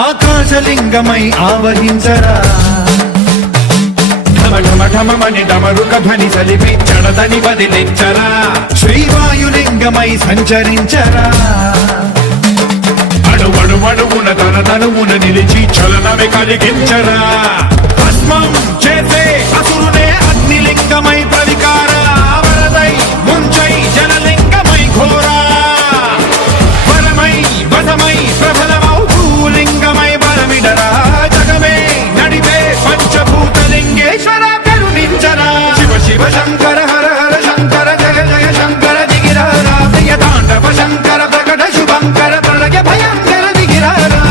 ఆకాశలింగమై ఆవహించరా ఢమఢమఢమని డమరుక ధ్వని సలిపి చడదని బదిలించరా శ్రీవాయులింగమై సంచరించరా అణువణువున తన తనువున నిలిచి చలనమే కలిగించరా భస్మం చేసే అసురునే అగ్నిలింగమై ప్రవికార వరదై ముంచై జలలింగమై ఘోరా వరమై వసమై ప్రబలమౌ భూలింగమై బలమిడరా జగమే నడిపే పంచభూతలింగేశ్వర కరుణించరా శివ శివ శంకర హర హర శంకర జయ జయ శంకర దిగిరారా ప్రియ తాండవ శంకర ప్రకట శుభంకర ప్రళయ భయంకర దిగిరారా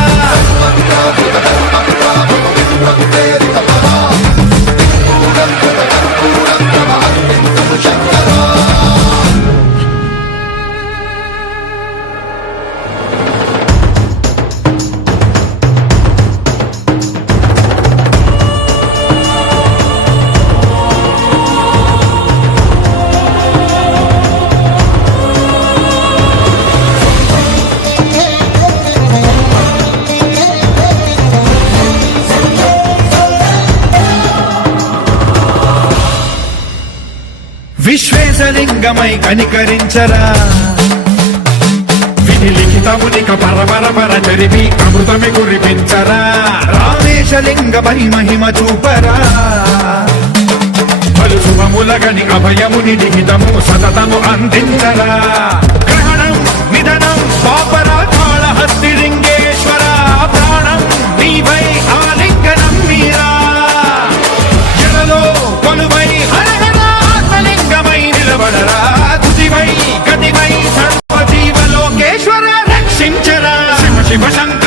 విశ్వేశలింగమై కనికరించరా విధి లిఖితమునిక పరపర జరిపి అమృతమి కురిపించరా రామేశలింగమై మహిమ చూపరా పలు శుభములగని అభయముని లిఖితము సతతము అందించరా గ్రహణం నిధనం పాపరా కాళహస్తి లింగేశ్వర ప్రాణం నీవై ఆలింగనం మీరా జలలో కొలువై నిలబడరా తుదివై గతివై సర్వజీవలోకేశ్వర రక్షించరా శివ శివ శంకర